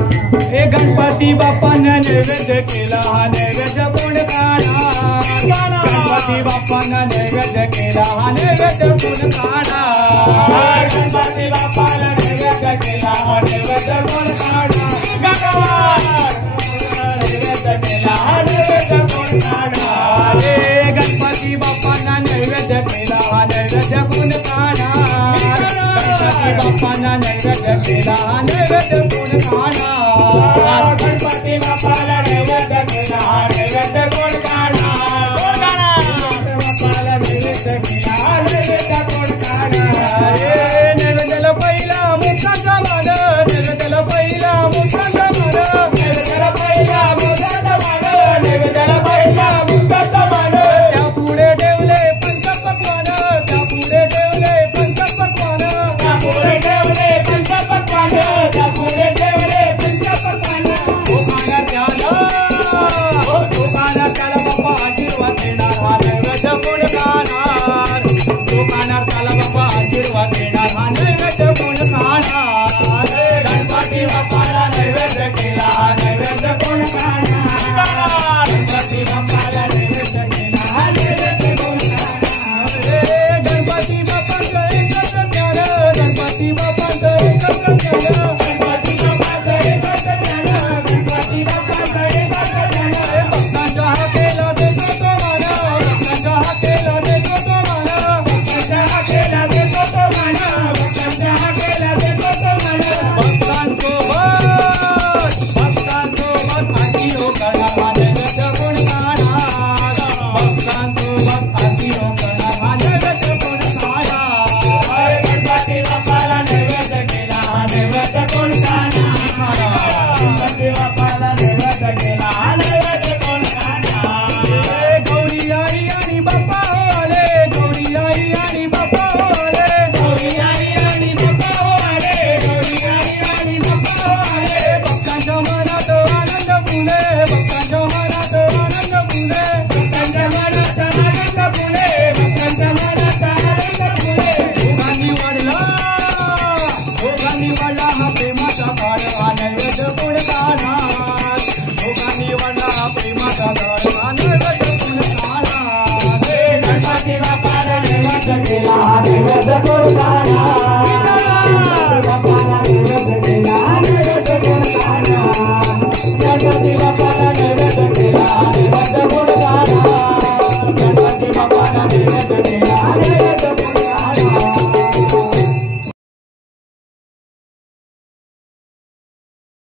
हे गणपती बाप्पांना नैवेद्य केला हा नैवेद्य कोण खाणार गणपती बाप्पांना नैवेद्य केला हा नैवेद्य कोण खाणार गणपती बाप्पाला नैवेद्य केला हा नैवेद्य कोण खाणार नैवेद्य केला हा नैवेद्य कोण खाणार हे गणपती बाप्पांना नैवेद्य केला हा नैवेद्य कोण खाणार गणपती बाप्पांना नैवेद्य केला हा नैवेद्य कोण खाणार